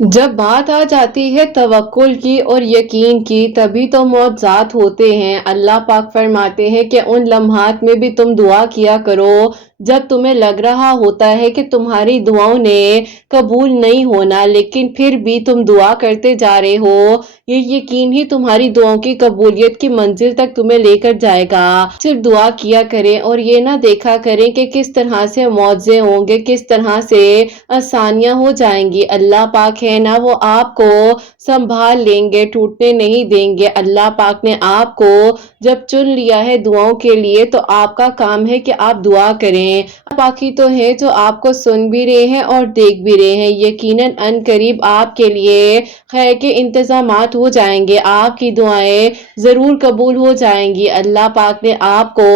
جب بات آ جاتی ہے توکل کی اور یقین کی تبھی تو معجزات ہوتے ہیں۔ اللہ پاک فرماتے ہیں کہ ان لمحات میں بھی تم دعا کیا کرو جب تمہیں لگ رہا ہوتا ہے کہ تمہاری دعاؤں نے قبول نہیں ہونا، لیکن پھر بھی تم دعا کرتے جا رہے ہو۔ یہ یقین ہی تمہاری دعاؤں کی قبولیت کی منزل تک تمہیں لے کر جائے گا۔ صرف دعا کیا کریں اور یہ نہ دیکھا کریں کہ کس طرح سے معجزے ہوں گے، کس طرح سے آسانیاں ہو جائیں گی۔ اللہ پاک ہے نا، وہ آپ کو سنبھال لیں گے، ٹوٹنے نہیں دیں گے۔ اللہ پاک نے آپ کو جب چن لیا ہے دعاؤں کے لیے تو آپ کا کام ہے کہ آپ دعا کریں۔ باقی تو ہے جو آپ کو سن بھی رہے ہیں اور دیکھ بھی رہے ہیں۔ یقیناً ان قریب آپ کے لیے خیر کے انتظامات ہو جائیں گے، آپ کی دعائیں ضرور قبول ہو جائیں گی۔ اللہ پاک نے آپ کو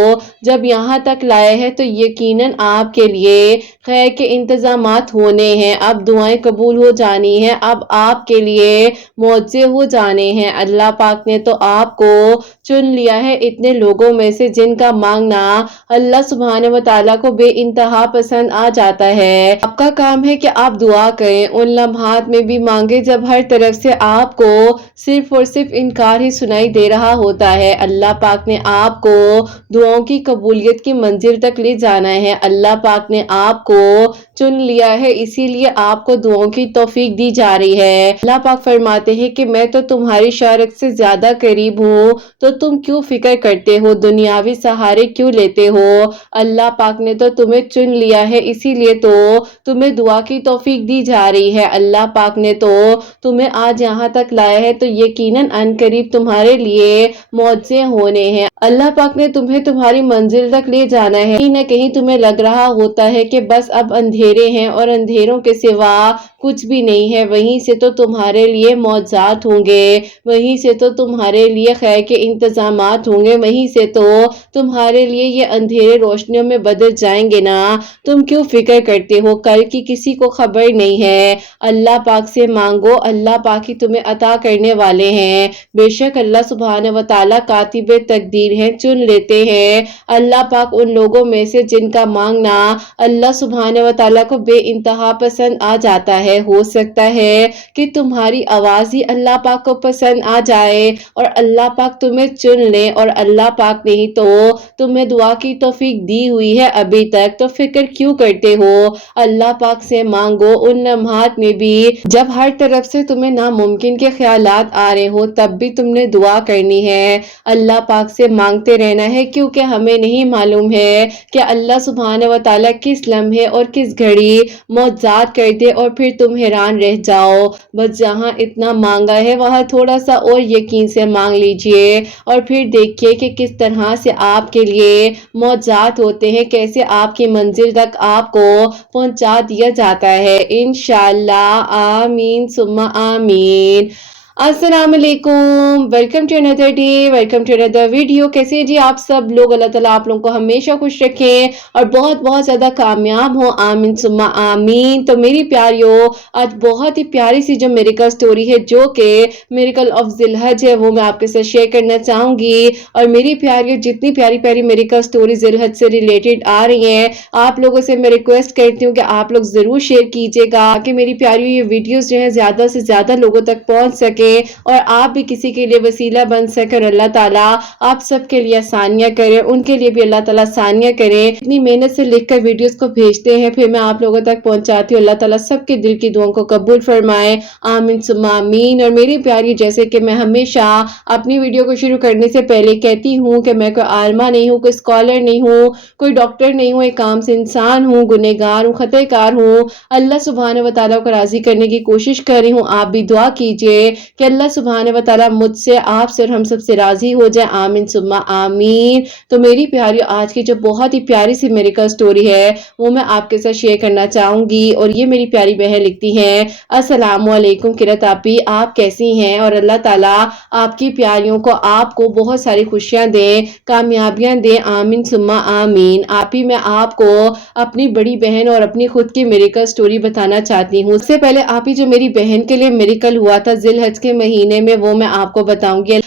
جب یہاں تک لائے ہیں تو یقیناً آپ کے لیے خیر کے انتظامات ہونے ہیں، اب دعائیں قبول ہو جانی ہیں، اب آپ کے لیے معجزے ہو جانے ہیں۔ اللہ پاک نے تو آپ کو چن لیا ہے اتنے لوگوں میں سے جن کا مانگنا اللہ سبحانہ و تعالیٰ کو بے انتہا پسند آ جاتا ہے۔ آپ کا کام ہے کہ آپ دعا کریں، ان لمحات میں بھی مانگے جب ہر طرف سے آپ کو صرف اور صرف انکار ہی سنائی دے رہا ہوتا ہے۔ اللہ پاک نے آپ کو دعاؤں کی قبولیت کی منزل تک لے جانا ہے۔ اللہ پاک نے آپ کو چن لیا ہے، اسی لیے آپ کو دعاؤں کی توفیق دی جا رہی ہے۔ اللہ پاک فرماتے ہیں کہ میں تو تمہاری شارک سے زیادہ قریب ہوں، تو تم کیوں فکر کرتے ہو، دنیاوی سہارے کیوں لیتے ہو۔ اللہ پاک نے تو تمہیں چن لیا ہے، اسی لیے تو تمہیں دعا کی توفیق دی جا رہی ہے۔ اللہ پاک نے تو تمہیں آج یہاں تک لایا ہے تو یقیناً ان قریب تمہارے لیے معجزے ہونے ہیں۔ اللہ پاک نے تمہیں تمہاری منزل تک لے جانا ہے۔ کہیں نہ کہیں تمہیں لگ رہا ہوتا ہے کہ بس اب اندھیرے ہیں اور اندھیروں کے سوا کچھ بھی نہیں ہے، وہیں سے تو تمہارے لیے معجزات ہوں گے، وہیں سے تو تمہارے لیے خیر کے انتظامات ہوں گے، وہیں سے تو تمہارے لیے یہ اندھیرے روشنیوں میں بدل جائیں گے نا۔ تم کیوں فکر کرتے ہو، کل کی کسی کو خبر نہیں ہے۔ اللہ پاک سے مانگو، اللہ پاک ہی تمہیں عطا کرنے والے ہیں۔ بے شک اللہ سبحانہ و تعالیٰ کاتب تقدیر ہیں، چن لیتے ہیں۔ اللہ پاک ان لوگوں میں سے جن کا مانگنا اللہ سبحانہ و تعالیٰ کو بے انتہا پسند آ جاتا ہے۔ ہو سکتا ہے کہ تمہاری آواز ہی اللہ پاک کو پسند آ جائے اور اللہ پاک تمہیں چن لے، اور اللہ پاک نے ہی تو تمہیں دعا کی توفیق دی ہوئی ہے ابھی تک، تو فکر کیوں کرتے ہو۔ اللہ پاک سے مانگو ان لمحات میں بھی جب ہر طرف سے تمہیں ناممکن کے خیالات آ رہے ہو، تب بھی تم نے دعا کرنی ہے، اللہ پاک سے مانگتے رہنا ہے، کیونکہ ہمیں نہیں معلوم ہے کہ اللہ سبحانہ و تعالیٰ کس لمحے اور کس گھڑی معجزات کر دے اور پھر تم حیران رہ جاؤ۔ بس جہاں اتنا مانگا ہے وہاں تھوڑا سا اور یقین سے مانگ لیجئے اور پھر دیکھیے کہ کس طرح سے آپ کے لیے معجزات ہوتے ہیں، کیسے آپ کی منزل تک آپ کو پہنچا دیا جاتا ہے انشاءاللہ۔ آمین ثم آمین۔ السلام علیکم، welcome to another day, welcome to another video. کیسے جی آپ سب لوگ؟ اللہ تعالیٰ آپ لوگوں کو ہمیشہ خوش رکھیں اور بہت بہت زیادہ کامیاب ہوں، آمین ثم آمین۔ تو میری پیاریو، آج بہت ہی پیاری سی جو میریکل سٹوری ہے، جو کہ میریکل آف ذی الحج ہے، وہ میں آپ کے ساتھ شیئر کرنا چاہوں گی۔ اور میری پیاریو، جتنی پیاری پیاری میریکل سٹوری ذی الحج سے ریلیٹڈ آ رہی ہیں، آپ لوگوں سے میں ریکویسٹ کرتی ہوں کہ آپ لوگ ضرور شیئر کیجئے گا کہ میری پیاریو یہ ویڈیوز جو ہیں زیادہ سے زیادہ لوگوں تک پہنچ سکے اور آپ بھی کسی کے لیے وسیلہ بن سکے، اور اللہ تعالیٰ آپ سب کے لیے آسانیاں کرے، ان کے لیے بھی اللہ تعالیٰ آسانیاں کرے۔ اتنی محنت سے لکھ کر ویڈیوز کو بھیجتے ہیں، پھر میں آپ لوگوں تک پہنچاتی ہوں، اللہ تعالیٰ سب کے دل کی دعاؤں کو قبول فرمائے، آمین ثم آمین۔ اور میری پیاری، جیسے کہ میں ہمیشہ اپنی ویڈیو کو شروع کرنے سے پہلے کہتی ہوں کہ میں کوئی عالمہ نہیں ہوں، کوئی اسکالر نہیں ہوں، کوئی ڈاکٹر نہیں ہوں، ایک عام سے انسان ہوں، گنہگار ہوں، خطا کار ہوں، اللہ سبحانہ و تعالیٰ کو راضی کرنے کی کوشش کر رہی ہوں۔ آپ بھی دعا کیجئے کہ اللہ سبحانہ و تعالیٰ مجھ سے، آپ سے اور ہم سب سے راضی ہو جائے، آمین ثم آمین۔ تو میری پیاری، آج کی جو بہت ہی پیاری سی میریکل سٹوری ہے وہ میں آپ کے ساتھ شیئر کرنا چاہوں گی۔ اور یہ میری پیاری بہن لکھتی ہیں، السلام علیکم قرۃ آپی، آپ کیسی ہیں؟ اور اللہ تعالیٰ آپ کی پیاریوں کو، آپ کو بہت ساری خوشیاں دے، کامیابیاں دے، آمین ثم آمین۔ آپی، میں آپ کو اپنی بڑی بہن اور اپنی خود کی میریکل سٹوری بتانا چاہتی ہوں۔ اس سے پہلے آپی، جو میری بہن کے لیے میریکل ہوا تھا ذی الحج کے مہینے میں، وہ میں آپ کو بتاؤں گی۔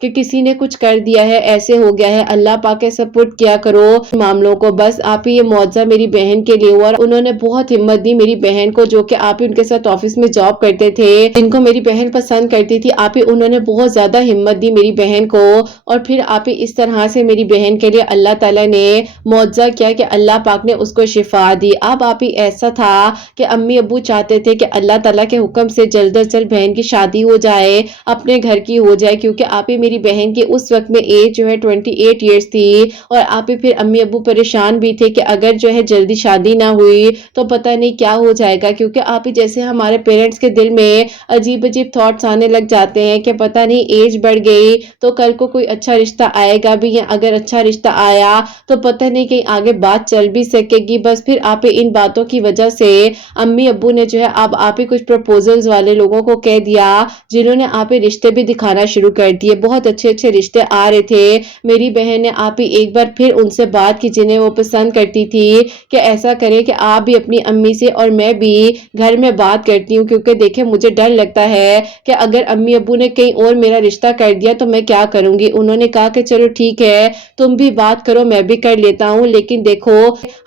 کہ کسی نے کچھ کر دیا ہے, ایسے ہو گیا ہے, اللہ پاک کے سپورٹ کیا کرو معاملوں کو. بس آپ ہی یہ معاوضہ میری بہن کے لیے ہوا, اور انہوں نے بہت ہمت دی میری بہن کو, جو کہ آپ ہی ان کے ساتھ آفس میں جاب کرتے تھے, جن کو میری بہن پسند کرتی تھی. آپ ہی انہوں نے بہت زیادہ ہمت دی میری بہن کو, اور پھر آپ ہی اس طرح سے میری بہن کے لیے اللہ تعالیٰ نے معاوضہ کیا کہ اللہ پاک نے اس کو شفا دی. اب آپ ہی ایسا تھا کہ امی ابو چاہتے تھے کہ اللہ تعالیٰ کے حکم سے جلد از جلد بہن کی شادی ہو جائے, اپنے گھر کی ہو جائے, کیونکہ آپ ہی میری بہن کی اس وقت میں ایج جو ہے 28 ایئرس تھی. اور آپ ہی پھر امی ابو پریشان بھی تھے کہ اگر جو ہے جلدی شادی نہ ہوئی تو پتہ نہیں کیا ہو جائے گا, کیونکہ آپ ہی جیسے ہمارے پیرنٹس کے دل میں عجیب عجیب تھاٹس آنے لگ جاتے ہیں کہ پتہ نہیں ایج بڑھ گئی تو کل کو کوئی اچھا رشتہ آئے گا بھی, یا اگر اچھا رشتہ آیا تو پتہ نہیں کہیں آگے بات چل بھی سکے گی. بس پھر آپ ہی ان باتوں کی وجہ سے امی ابو نے جو ہے اب آپ ہی کچھ پروپوزلز والے لوگوں کو کہہ دیا, جنہوں نے آپ ہی رشتے بھی دکھانا شروع کر دیے. بہت اچھے اچھے رشتے آ رہے تھے. میری بہن نے آپ ہی ایک بار پھر ان سے بات کی جنہیں وہ پسند کرتی تھی کہ ایسا کرے کہ آپ بھی اپنی امی سے اور میں بھی گھر میں بات کرتی ہوں, کیونکہ دیکھیں مجھے ڈر لگتا ہے کہ اگر امی ابو نے کہیں اور میرا رشتہ کر دیا تو میں کیا کروں گی. انہوں نے کہا کہ چلو ٹھیک ہے, تم بھی بات کرو, میں بھی کر لیتا ہوں, لیکن دیکھو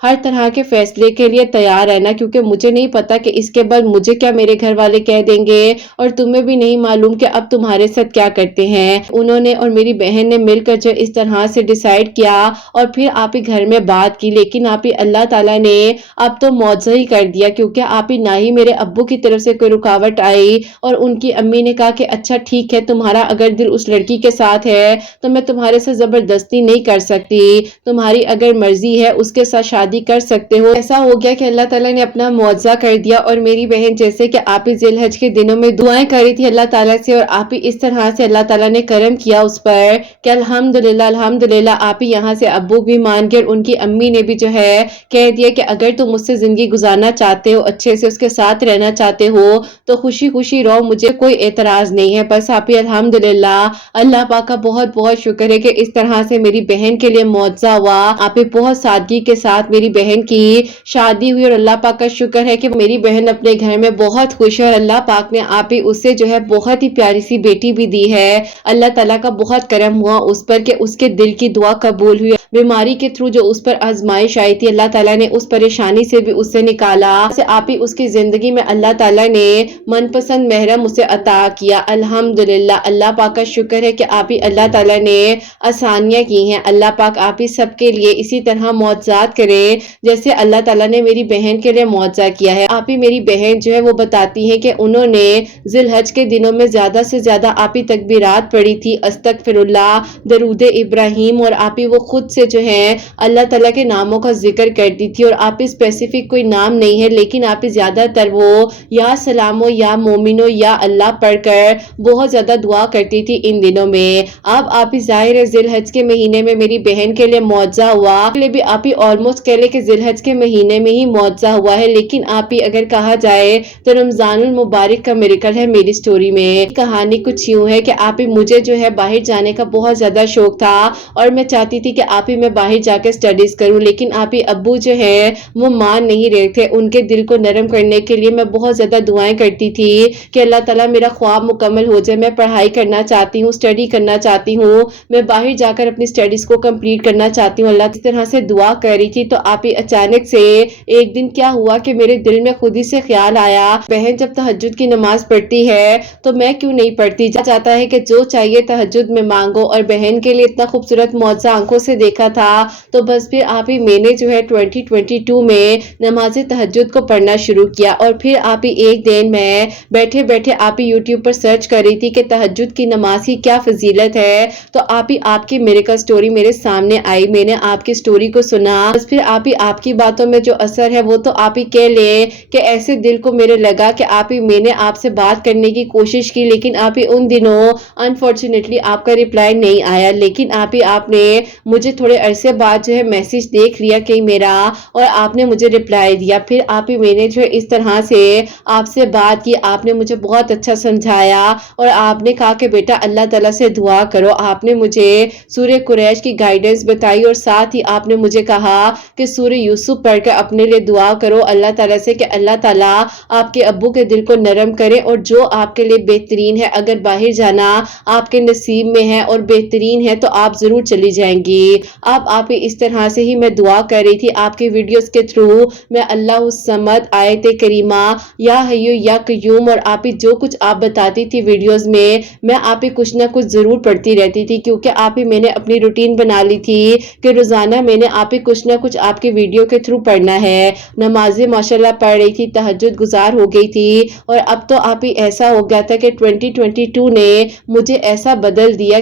ہر طرح کے فیصلے کے لیے تیار رہنا, کیونکہ مجھے نہیں پتا کہ اس کے بعد مجھے کیا میرے گھر والے کہہ دیں گے, اور تمہیں بھی نہیں معلوم کہ اب تمہارے ساتھ کیا کرتے ہیں. انہوں نے اور میری بہن نے مل کر جو اس طرح سے ڈیسائیڈ کیا, اور پھر آپ ہی گھر میں بات کی. لیکن آپ ہی اللہ تعالیٰ نے اب تو معاوضہ ہی کر دیا, کیونکہ آپ ہی نہ ہی میرے ابو کی طرف سے کوئی رکاوٹ آئی, اور ان کی امی نے کہا کہ اچھا ٹھیک ہے, تمہارا اگر دل اس لڑکی کے ساتھ ہے تو میں تمہارے سے زبردستی نہیں کر سکتی, تمہاری اگر مرضی ہے اس کے ساتھ شادی کر سکتے ہو. ایسا ہو گیا کہ اللہ تعالیٰ نے اپنا معاوضہ کر دیا, اور میری بہن جیسے کہ آپ ہی ذی الحج کے دنوں میں دعائیں کر رہی تھی اللہ تعالیٰ سے, اور آپ ہی اس طرح سے اللہ تعالیٰ نے کرم کیا اس پر کہ الحمدللہ الحمدللہ آپ ہی یہاں سے ابو بھی مان گئے, ان کی امی نے بھی جو ہے کہہ دیا کہ اگر تم مجھ سے زندگی گزارنا چاہتے ہو, اچھے سے اس کے ساتھ رہنا چاہتے ہو تو خوشی خوشی رہو, مجھے کوئی اعتراض نہیں ہے. بس آپ ہی الحمدللہ اللہ پاک کا بہت بہت شکر ہے کہ اس طرح سے میری بہن کے لیے معاوضہ ہوا. آپ ہی بہت سادگی کے ساتھ میری بہن کی شادی ہوئی, اور اللہ پاک کا شکر ہے کہ میری بہن اپنے گھر میں بہت خوش ہے, اور اللہ پاک نے آپ ہی اس سے جو ہے بہت ہی پیاری سی بیٹی بھی دی ہے. اللہ تعالیٰ کا بہت کرم ہوا اس پر کہ اس کے دل کی دعا قبول ہوئی. بیماری کے تھرو جو اس پر آزمائش آئی تھی, اللہ تعالیٰ نے اس پریشانی سے بھی اس سے نکالا. آپ ہی اس کی زندگی میں اللہ تعالیٰ نے من پسند محرم اسے عطا کیا. الحمدللہ اللہ پاک کا شکر ہے کہ آپ ہی اللہ تعالیٰ نے آسانیاں کی ہیں. اللہ پاک آپ ہی سب کے لیے اسی طرح معجزات کرے جیسے اللہ تعالیٰ نے میری بہن کے لیے معجزہ کیا ہے. آپ ہی میری بہن جو ہے وہ بتاتی ہیں کہ انہوں نے ذی الحج کے دنوں میں زیادہ سے زیادہ آپ ہی تکبیرات پڑھی تھی, استغفر اللہ, درود ابراہیم, اور آپ ہی وہ خود سے جو ہے اللہ تعالیٰ کے ناموں کا ذکر کرتی تھی. اور آپ ہی اسپیسیفک کوئی نام نہیں ہے, لیکن آپ ہی زیادہ تر وہ یا سلامو یا مومنو یا اللہ پڑھ کر بہت زیادہ دعا کرتی تھی ان دنوں میں. اب آپ ہی ظاہر ہے ذی الحج کے مہینے میں میری بہن کے لیے معجزہ ہوا, بھی آپ ہی آلموسٹ کہہ لے کہ ذی الحج کے مہینے میں ہی معجزہ ہوا ہے. لیکن آپ ہی اگر کہا جائے تو رمضان المبارک کا میریکل ہے میری سٹوری میں. کہانی کچھ یوں ہے کہ آپ ہی مجھے جو ہے باہر جانے کا بہت زیادہ شوق تھا, اور میں چاہتی تھی کہ آپ ہی میں باہر جا کے اسٹڈیز کروں, لیکن آپ ہی ابو جو ہے وہ مان نہیں رہے تھے. ان کے دل کو نرم کرنے کے لیے میں بہت زیادہ دعائیں کرتی تھی کہ اللہ تعالیٰ میرا خواب مکمل ہو جائے, میں پڑھائی کرنا چاہتی ہوں, اسٹڈی کرنا چاہتی ہوں, میں باہر جا کر اپنی اسٹڈیز کو کمپلیٹ کرنا چاہتی ہوں. اللہ اس طرح سے دعا کر رہی تھی تو آپ ہی اچانک سے ایک دن کیا ہوا کہ میرے دل میں خود ہی سے خیال آیا, بہن جب تہجد کی نماز پڑھتی ہے تو میں کیوں نہیں پڑھتی. جاتا ہے کہ جو چاہیے تہجد میں مانگو, اور بہن کے لیے اتنا خوبصورت معجزہ آنکھوں سے دیکھا تھا تو بس پھر آپ ہی میں نے جو ہے 2022 میں نماز تہجد کو پڑھنا شروع کیا. اور پھر آپ ہی ایک دن میں بیٹھے بیٹھے آپ ہی یوٹیوب پر سرچ کر رہی تھی کہ تہجد کی نماز کی کیا فضیلت ہے, تو آپ کی میریکل سٹوری میرے سامنے آئی. میں نے آپ کی سٹوری کو سنا, بس پھر آپ کی باتوں میں جو اثر ہے وہ تو آپ ہی کہہ لیں کہ ایسے دل کو میرے لگا کہ آپ ہی میں نے آپ سے بات کرنے کی کوشش کی, لیکن آپ ہی ان دنوں انفارچونیٹلی آپ کا ریپلائی نہیں آیا. لیکن آپ نے مجھے تھوڑے عرصے بعد جو ہے میسج دیکھ لیا کہ میرا, اور آپ نے مجھے ریپلائی دیا. پھر آپ ہی میں نے جو ہے اس طرح سے آپ سے بات کی, آپ نے مجھے بہت اچھا سمجھایا, اور آپ نے کہا کہ بیٹا اللہ تعالیٰ سے دعا کرو. آپ نے مجھے سورہ قریش کی گائیڈنس بتائی, اور ساتھ ہی آپ نے مجھے کہا کہ سورہ یوسف پڑھ کر اپنے لیے دعا کرو اللہ تعالیٰ سے کہ اللہ تعالیٰ آپ کے ابو کے دل کو نرم کرے, اور جو آپ کے لیے بہترین ہے اگر باہر جانا آپ کے نصیب میں ہے اور بہترین ہے تو آپ ضرور چلی جائیں گی۔ اب آپ اس طرح سے ہی میں دعا کر رہی تھی آپ کی ویڈیوز کے تھرو، میں اللہ الصمد آیت کریمہ یا حیو یا قیوم اور آپ جو کچھ آپ بتاتی تھی ویڈیوز میں آپ کچھ نہ کچھ ضرور پڑھتی رہتی تھی، کیونکہ آپ میں نے اپنی روٹین بنا لی تھی کہ روزانہ میں نے آپ کچھ نہ کچھ آپ کی ویڈیو کے تھرو پڑھنا ہے۔ نمازیں ماشاءاللہ پڑھ رہی تھی، تہجد گزار ہو گئی تھی، اور اب تو آپ ایسا ہو گیا تھا کہ 2022 نے مجھے ایسا بدل دیا،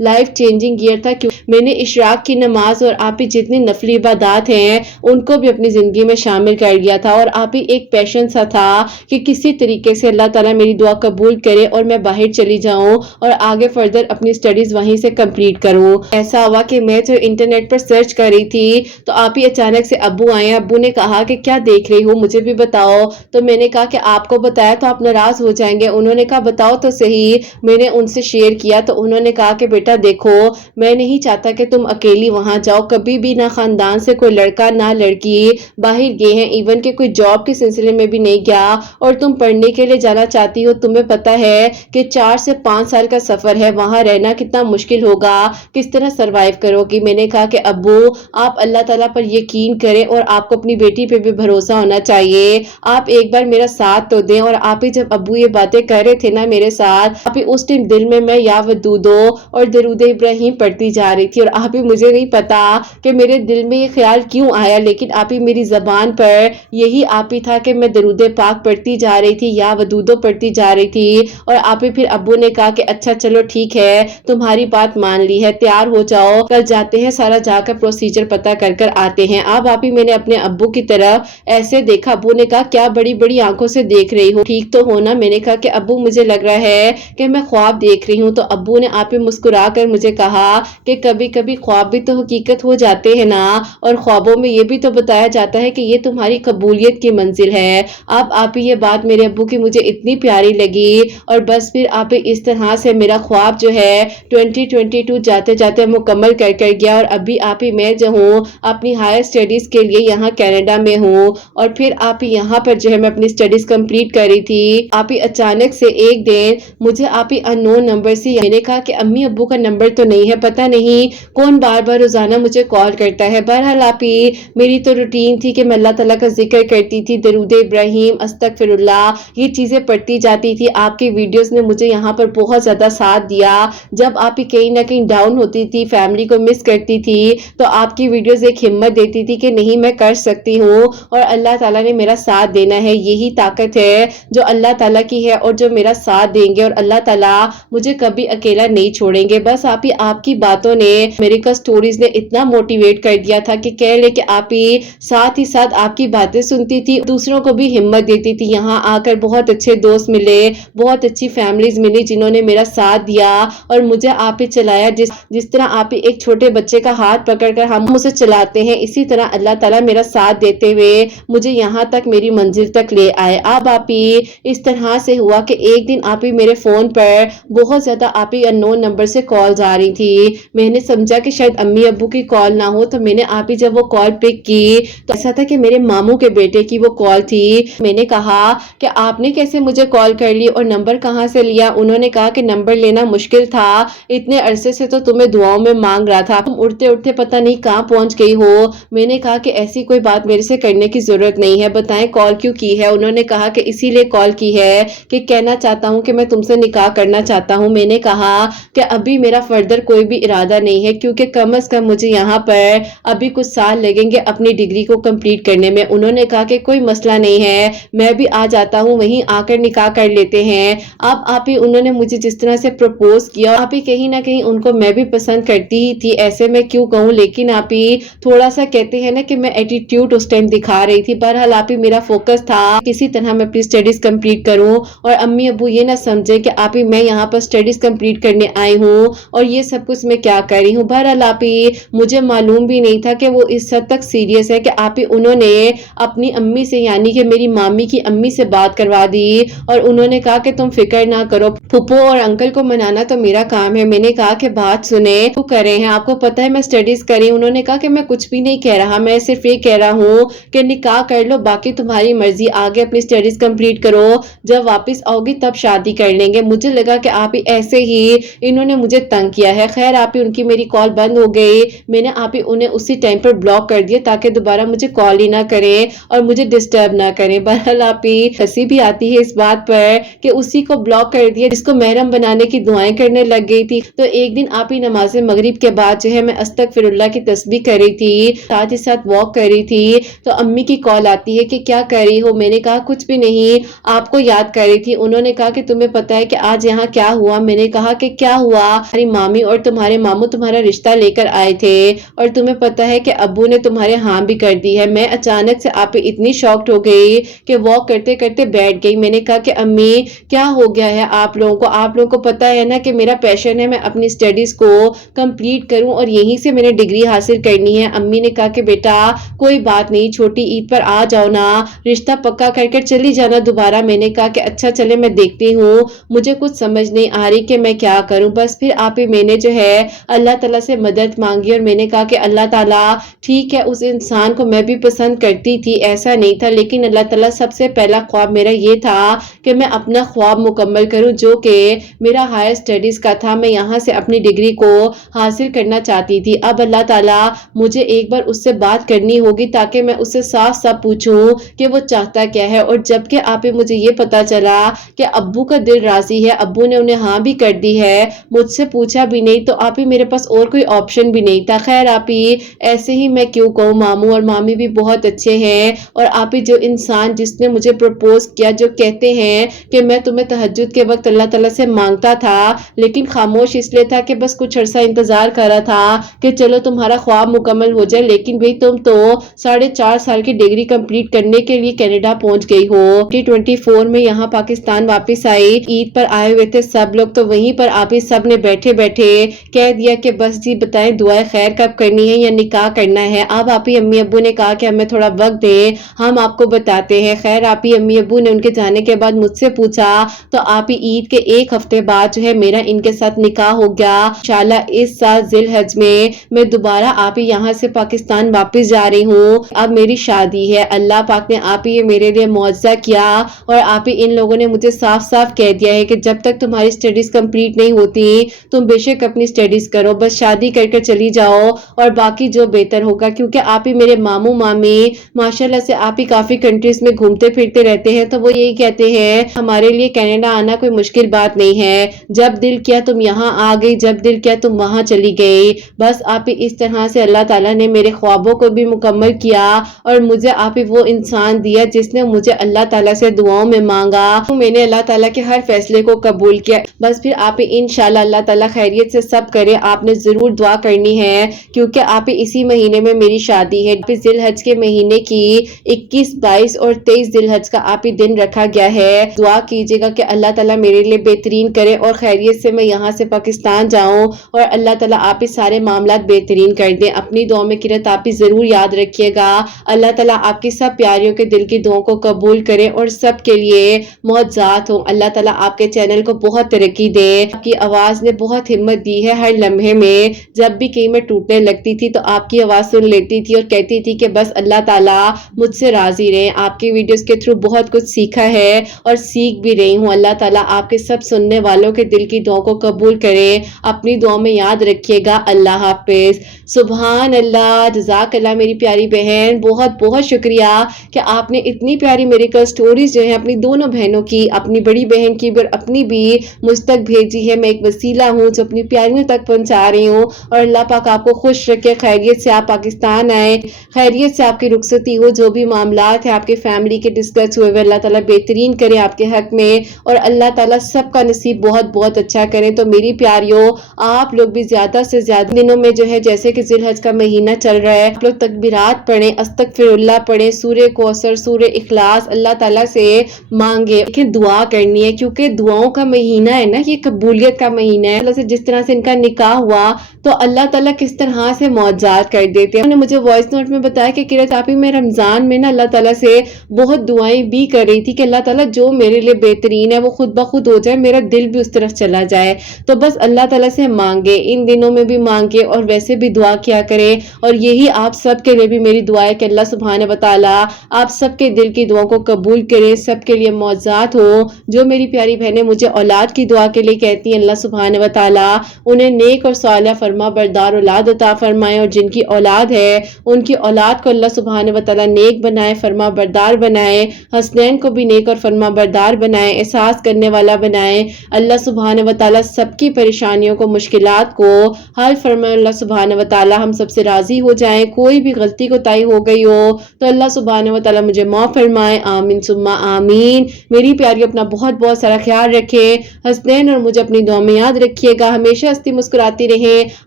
لائف چینجنگ ایئر تھا، کیونکہ میں نے اشراق کی نماز اور آپ جتنی نفلی عبادات ہیں ان کو بھی اپنی زندگی میں شامل کر لیا تھا، اور آپ ایک پیشن سا تھا کہ کسی طریقے سے اللہ تعالیٰ میری دعا قبول کرے اور میں باہر چلی جاؤں اور آگے فردر اپنی سٹڈیز وہیں سے کمپلیٹ کروں۔ ایسا ہوا کہ میں جو انٹرنیٹ پر سرچ کر رہی تھی تو آپ ہی اچانک سے ابو آئے۔ ابو نے کہا کہ کیا دیکھ رہی ہو، مجھے بھی بتاؤ۔ تو میں نے کہا کہ آپ کو بتایا تو آپ ناراض ہو جائیں گے۔ انہوں نے کہا بتاؤ تو صحیح۔ میں نے ان سے شیئر کیا تو انہوں نے کہا کہ بیٹا دیکھو، میں نہیں چاہتا کہ تم اکیلی وہاں جاؤ، کبھی بھی نہ خاندان سے کوئی لڑکا نہ لڑکی باہر گئے ہیں، ایون کہ کوئی جاب کے سلسلے میں بھی نہیں گیا، اور تم پڑھنے کے لیے جانا چاہتی ہو، تمہیں پتا ہے کہ 4 سے 5 سال کا سفر ہے، وہاں رہنا کتنا مشکل ہوگا، کس طرح سروائیو کرو گی۔ میں نے کہا کہ ابو آپ اللہ تعالیٰ پر یقین کریں اور آپ کو اپنی بیٹی پہ بھی بھروسہ ہونا چاہیے، آپ ایک بار میرا ساتھ تو دیں۔ اور آپ ہی جب ابو یہ باتیں کر رہے تھے نا میرے ساتھ، آپ ہی اس ٹائم دل میں یا ودودو اور درود ابراہیم پڑھتی جا رہی تھی، اور آپ ہی مجھے نہیں پتا کہ میرے دل میں یہ خیال کیوں آیا، لیکن آپ ہی میری زبان پر یہی آپ ہی تھا کہ میں درود پاک پڑھتی جا رہی تھی، یا ودودو پڑھتی جا رہی تھی، اور آپ ہی پھر ابو نے کہا کہ اچھا چلو ٹھیک ہے، تمہاری بات مان لی ہے، تیار ہو جاؤ، کل جاتے ہیں، سارا جا کر پروسیجر پتا کر آتے ہیں۔ اب آپ ہی میں نے اپنے ابو کی طرف ایسے دیکھا، ابو نے کہا کیا بڑی بڑی آنکھوں سے دیکھ رہی ہو، ٹھیک تو ہونا؟ میں نے کہا کہ ابو مجھے لگ رہا ہے کہ میں خواب دیکھ رہی ہوں۔ تو ابو نے آپ ہی مسکرا کر مجھے کہا کہ کبھی کبھی خواب بھی تو حقیقت ہو جاتے ہیں نا، اور خوابوں میں یہ بھی تو بتایا جاتا ہے کہ یہ تمہاری قبولیت کی منزل ہے۔ اب آپ یہ بات میرے ابو کی مجھے اتنی پیاری لگی، اور بس پھر آپ اس طرح سے میرا خواب جو ہے 2022 جاتے جاتے مکمل کر گیا، اور ابھی آپ ہی میں جو ہوں اپنی ہائر سٹڈیز کے لیے یہاں کینیڈا میں ہوں، اور پھر آپ یہاں پر جو ہے میں اپنی سٹڈیز کمپلیٹ کر رہی تھی۔ آپ ہی اچانک سے ایک دن مجھے آپ ہی انون نمبر سے، میں نے کہا کہ امی ابو کا نمبر تو نہیں ہے، پتہ نہیں کون بار بار روزانہ مجھے کال کرتا ہے۔ بہرحال آپ ہی میری تو روٹین تھی کہ میں اللہ تعالیٰ کا ذکر کرتی تھی، درود ابراہیم، استغفر اللہ، یہ چیزیں پڑھتی جاتی تھی۔ آپ کی ویڈیوز نے مجھے یہاں پر بہت زیادہ ساتھ دیا، جب آپ ہی کہیں نہ کہیں ڈاؤن ہوتی تھی، فیملی کو مس کرتی تھی، تو آپ کی ویڈیوز ایک ہمت دیتی تھی کہ نہیں میں کر سکتی ہوں، اور اللہ تعالیٰ نے میرا ساتھ دینا ہے، یہی طاقت ہے جو اللہ تعالیٰ کی ہے، اور جو میرا ساتھ دیں گے، اور اللہ تعالیٰ مجھے کبھی اکیلا نہیں چھوڑیں گے۔ بس آپ کی باتوں نے، میری کا سٹوریز نے اتنا موٹیویٹ کر دیا تھا کہ کہہ لے کہ آپ ہی ساتھ آپ کی باتیں سنتی تھی، دوسروں کو بھی ہمت دیتی تھی۔ یہاں آ کر بہت اچھے دوست ملے، بہت اچھی فیملیز ملی جنہوں نے میرا ساتھ دیا اور مجھے آپ ہی چلایا، جس طرح آپ ہی ایک چھوٹے بچے کا ہاتھ پکڑ کر ہم اسے چلاتے ہیں، اسی طرح اللہ تعالیٰ میرا ساتھ دیتے ہوئے مجھے یہاں تک میری منزل تک لے آئے۔ اب آپ ہی اس طرح سے ہوا کہ ایک دن آپ ہی میرے فون پر بہت زیادہ آپ ہی انون نمبر سے کالز آ رہی تھی، میں نے سمجھا کہ شاید امی ابو کی کال نہ ہو، تو میں نے آپ ہی جب وہ کال پک کی تو ایسا تھا کہ میرے ماموں کے بیٹے کی وہ کال تھی۔ میں نے کہا کہ آپ نے کیسے مجھے کال کر لی اور نمبر کہاں سے لیا؟ انہوں نے کہا کہ نمبر لینا مشکل تھا، اتنے عرصے سے تو تمہیں دعاؤں میں مانگ رہا تھا، تم اڑتے اڑتے پتہ نہیں کہاں پہنچ گئی ہو۔ میں نے کہا کہ ایسی کوئی بات میرے سے کرنے کی ضرورت نہیں ہے، بتائیں کال کیوں کی ہے؟ انہوں نے کہا کہ اسی لیے کال کی ہے کہ کہنا چاہتا ہوں کہ میں تم سے نکاح کرنا چاہتا ہوں۔ میں نے کہا کہ ابھی میرا فردر کوئی بھی ارادہ نہیں ہے، کیونکہ کم از کم مجھے یہاں پر ابھی کچھ سال لگیں گے اپنی ڈگری کو کمپلیٹ کرنے میں۔ انہوں نے کہا کہ کوئی مسئلہ نہیں ہے، میں بھی آ جاتا ہوں، وہیں آ کر نکاح کر لیتے ہیں۔ اب آپ ہی انہوں نے مجھے جس طرح سے پروپوز کیا، آپ ہی کہیں نہ کہیں ان کو میں بھی پسند کرتی ہی تھی، ایسے میں کیوں کہوں، لیکن آپ ہی تھوڑا سا کہتے ہیں نا کہ میں ایٹیٹیوڈ اس ٹائم دکھا رہی تھی۔ بہرحال آپ ہی میرا فوکس تھا کسی طرح میں اپنی سٹڈیز کمپلیٹ کروں، اور امی ابو یہ نہ سمجھے کہ آپ ہی میں یہاں پر سٹڈیز کمپلیٹ کرنے آئی ہوں اور یہ سب کچھ میں کیا کر رہی ہوں۔ بہرحال آپ ہی مجھے معلوم بھی نہیں تھا کہ وہ اس حد تک سیریس ہے کہ آپ ہی انہوں نے اپنی امی سے، یعنی کہ میری مامی کی امی سے بات کروا دی، اور انہوں نے کہا کہ تم فکر نہ کرو، پھپھو اور انکل کو منانا تو میرا کام ہے۔ میں نے کہا کہ بات سنیں، تو کر رہے ہیں، آپ کو پتہ ہے میں سٹڈیز کری۔ انہوں نے کہا کہ میں کچھ بھی نہیں کہہ رہا، میں صرف یہ کہہ رہا ہوں کہ نکاح کر لو، باقی تمہاری مرضی، آگے اپنی سٹڈیز کمپلیٹ کرو، جب واپس آؤ گی تب شادی کر لیں گے. مجھے لگا کہ آپ ہی ایسے ہی انہوں نے مجھے تنگ کیا ہے. خیر آپ ہی ان کی میری کال بند ہو گئی. میں نے آپ ہی انہیں اسی ٹائم پر بلاک کر دیا تاکہ دوبارہ مجھے کال ہی نہ کریں اور مجھے ڈسٹرب نہ کریں. بہرحال آپ ہی ہنسی بھی آتی ہے اس بات پر کہ اسی کو بلاک کر دیا جس کو محرم بنانے کی دعائیں کرنے لگ گئی تھی. تو ایک دن آپ ہی نماز مغرب کے بعد جو ہے میں استغفر اللہ کی تسبیح کر رہی تھی, ساتھ ہی ساتھ واک کر رہی تھی, تو امی کی کال آتی ہے کہ کیا کر رہی ہو. میں نے کہا کچھ بھی نہیں, آپ کو یاد کر رہی تھی. انہوں نے کہا کہ تمہیں پتا ہے کہ آج یہاں کیا ہوا. میں نے کہا کہ کیا ہوا. ہماری مامی اور تمہارے ماموں تمہارا رشتہ لے کر آئے تھے اور تمہیں پتا ہے کہ ابو نے تمہارے ہاں بھی کر دی ہے. میں اچانک سے آپ اتنی شاکڈ ہو گئی کہ واک کرتے کرتے بیٹھ گئی. میں نے کہا کہ امی کیا ہو گیا ہے آپ لوگوں کو پتا ہے نا کہ میرا پیشن ہے میں اپنی اسٹڈیز کو کمپلیٹ کروں اور یہیں سے میں نے ڈگری حاصل کرنی ہے. امی نے کہا کہ بیٹا کوئی بات نہیں, چھوٹی عید پر آ جاؤ نا, رشتہ پکا کر کے چلی جانا دوبارہ. میں نے کہا کہ اچھا چلے میں دیکھتی ہوں, مجھے کچھ سمجھ نہیں آ رہی کہ میں کیا کروں. بس پھر آپ ہی میں نے جو ہے اللہ تعالیٰ سے مدد مانگی اور میں نے کہا کہ اللہ تعالیٰ ٹھیک ہے اس انسان کو میں بھی پسند کرتی تھی, ایسا نہیں تھا, لیکن اللہ تعالیٰ سب سے پہلا خواب میرا یہ تھا کہ میں اپنا خواب مکمل کروں جو کہ میرا ہائر اسٹڈیز کا تھا. میں یہاں سے اپنی ڈگری کو حاصل کرنا چاہتی تھی. اب اللہ تعالیٰ مجھے ایک بار اس سے بات کرنی ہوگی تاکہ میں اس سے صاف صاف پوچھوں کہ وہ چاہتا کیا ہے. اور جبکہ آپ ہی مجھے یہ پتا چلا کہ ابو کا دل راضی ہے, ابو نے انہیں ہاں بھی کر دی ہے, مجھ سے پوچھا بھی نہیں, تو آپ ہی میرے پاس اور کوئی آپشن بھی نہیں تھا. خیر آپ ہی ایسے ہی میں کیوں کہوں, ماموں اور مامی بھی بہت اچھے ہیں. اور آپ ہی جو انسان جس نے مجھے پرپوز کیا, جو کہتے ہیں کہ میں تمہیں تہجد کے وقت اللہ تعالیٰ سے مانگتا تھا لیکن خاموش اس لیے تھا کہ بس کچھ عرصہ انتظار کر رہا تھا کہ چلو تمہارا خواب مکمل ہو جائے, لیکن بھئی تم تو 4.5 سال کی ڈگری کمپلیٹ کرنے کے لیے کینیڈا پہنچ گئی ہو. 2024 میں یہاں پاکستان واپس آئی, عید پر آئے ہوئے تھے سب لوگ, تو وہیں پر آپ ہی سب نے بیٹھے بیٹھے کہہ دیا کہ بس جی بتائیں دعائیں خیر کب کرنی ہے یا نکاح کرنا ہے. اب آپ ہی امی ابو نے کہا کہ ہمیں تھوڑا وقت دیں, ہم آپ کو بتاتے ہیں. خیر آپ ہی امی ابو نے ان کے جانے کے بعد مجھ سے پوچھا, تو آپ ہی عید کے ایک ہفتے بعد جو ہے میرا ان کے ساتھ نکاح ہو گیا. انشاءاللہ اس سال ذی الحج میں دوبارہ آپ ہی یہاں سے پاکستان واپس جا رہی ہوں. اب میری شادی ہے. اللہ پاک نے آپ ہی میرے لیے معجزہ کیا اور آپ ہی ان لوگوں نے مجھے صاف صاف کہہ دیا ہے کہ جب تک تمہاری اسٹڈیز کمپلیٹ نہیں ہوتی تم بے شک اپنی اسٹڈیز کرو, بس شادی کر کے چلی جاؤ اور باقی جو بہتر ہوگا. کیونکہ آپ ہی میرے ماموں مامی ماشاءاللہ سے آپ ہی کافی کنٹریز میں گھومتے پھرتے رہتے ہیں, تو وہ یہی کہتے ہیں ہمارے لیے کینیڈا آنا کوئی مشکل بات نہیں ہے, جب دل کیا تم یہاں آ گئی, جب دل کیا تم وہاں چلی گئی. بس آپ ہی اس طرح سے اللہ تعالیٰ نے میرے خوابوں کو بھی مکمل کیا اور مجھے آپ ہی وہ انسان دیا جس نے مجھے اللہ تعالیٰ سے دعاؤں میں مانگا. میں نے اللہ تعالیٰ کے ہر فیصلے کو قبول کیا. بس پھر آپ ہی انشاءاللہ اللہ تعالیٰ خیریت سے سب کرے. آپ نے ضرور دعا کرنی ہے کیونکہ آپ ہی اسی مہینے میں میری شادی ہے. ذی الحج کے مہینے کی 21, 22 اور 23 ذی الحج کا آپ ہی دن رکھا گیا ہے. دعا کیجیے گا کہ اللہ تعالیٰ میرے لیے بہترین کرے اور خیریت سے میں یہاں سے پاکستان جاؤں اور اللہ تعالیٰ آپ ہی سارے معاملات بہترین کر دیں. اپنی دعا میں کرت آپ ہی ضرور یاد رکھیے گا. اللہ تعالیٰ آپ کی سب پیاریوں کے دل کی دعاؤں کو قبول کرے اور سب کے لیے معجزات ہوں. اللہ تعالیٰ آپ کے چینل کو بہت ترقی دے. آپ کی آواز نے بہت ہمت دی ہے ہر لمحے میں. جب بھی کہیں میں ٹوٹنے لگتی تھی تو آپ کی آواز سن لیتی تھی اور کہتی تھی کہ بس اللہ تعالیٰ مجھ سے راضی رہے. آپ کی ویڈیوز کے تھرو بہت کچھ سیکھا ہے اور سیکھ بھی رہی ہوں. اللہ تعالیٰ آپ کے سب سننے والوں کے دل کی دعاؤں کو قبول کرے. اپنی دعاؤں میں یاد رکھیے گا. اللہ حافظ. سبحان اللہ. جزاک اللہ میری پیاری بہن, بہت بہت شکریہ کہ آپ نے اتنی پیاری میرے کو سٹوریز جو ہیں اپنی دونوں بہنوں کی, اپنی بڑی بہن کی اور اپنی بھی مجھ تک بھیجی ہے. میں ایک وسیلہ ہوں جو اپنی پیاریوں تک پہنچا رہی ہوں اور اللہ پاک آپ کو خوش رکھے. خیریت سے آپ پاکستان آئے, خیریت سے آپ کی رخصتی ہو. جو بھی معاملات ہیں آپ کے فیملی کے ڈسکس ہوئے اللہ تعالیٰ بہترین کرے آپ کے حق میں اور اللہ تعالیٰ سب کا نصیب بہت بہت اچھا کرے. تو میری پیاریوں آپ لوگ بھی زیادہ سے زیادہ دنوں میں جو ہے جیسے کہ ذی الحج کا مہینہ چل رہا ہے, آپ لوگ تکبیرات پڑھیں, استغفر اللہ پڑھیں, سورہ کوثر, سورہ اخلاص اللہ تعالیٰ سے مانگے. لیکن دعا کرنی ہے کیونکہ دعاؤں کا مہینہ ہے نا, یہ قبولیت کا مہینہ ہے. اللہ سے جس طرح سے ان کا نکاح ہوا تو اللہ تعالیٰ کس طرح سے معجزات کر دیتے ہیں. انہوں نے مجھے وائس نوٹ میں بتایا کہ کرت آپ ہی میں رمضان میں نا اللہ تعالیٰ سے بہت دعائیں بھی کر رہی تھی کہ اللہ تعالیٰ جو میرے لیے بہترین ہے وہ خود بخود ہو جائے, میرا دل بھی اس طرف چلا جائے. تو بس اللہ تعالیٰ سے مانگے, ان دنوں میں بھی مانگے اور ویسے بھی دعا دعا کیا کریں، اور یہی آپ سب کے لیے بھی میری دعا ہے کہ اللہ سبحانہ و تعالیٰ آپ سب کے دل کی دعاؤں کو قبول کرے، سب کے لیے معجزات ہو۔ جو میری پیاری بہنیں مجھے اولاد کی دعا کے لیے کہتی ہیں، اللہ سبحانہ و تعالیٰ انہیں نیک اور صالح فرما بردار اولاد عطا فرمائے، اور جن کی اولاد ہے ان کی اولاد کو اللہ سبحانہ و تعالیٰ نیک بنائے، فرما بردار بنائے، حسنین کو بھی نیک اور فرما بردار بنائے، احساس کرنے والا بنائے۔ اللہ سبحانہ و تعالیٰ سب کی پریشانیوں کو، مشکلات کو حل فرمائے۔ اللہ سبحانہ و تعالیٰ ہم سب سے راضی ہو جائیں، کوئی بھی غلطی کوتاہی ہو گئی ہو تو اللہ سبحانہ و تعالیٰ مجھے معاف فرمائے، آمین ثم آمین۔ میری پیاری اپنا بہت بہت سارا خیال رکھیں، حسنین اور مجھے اپنی دعا میں یاد رکھیے گا، ہمیشہ ہنستی مسکراتی رہیں،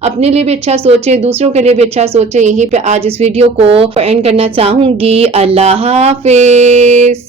اپنے لیے بھی اچھا سوچیں، دوسروں کے لیے بھی اچھا سوچیں۔ یہیں پہ آج اس ویڈیو کو اینڈ کرنا چاہوں گی۔ اللہ حافظ۔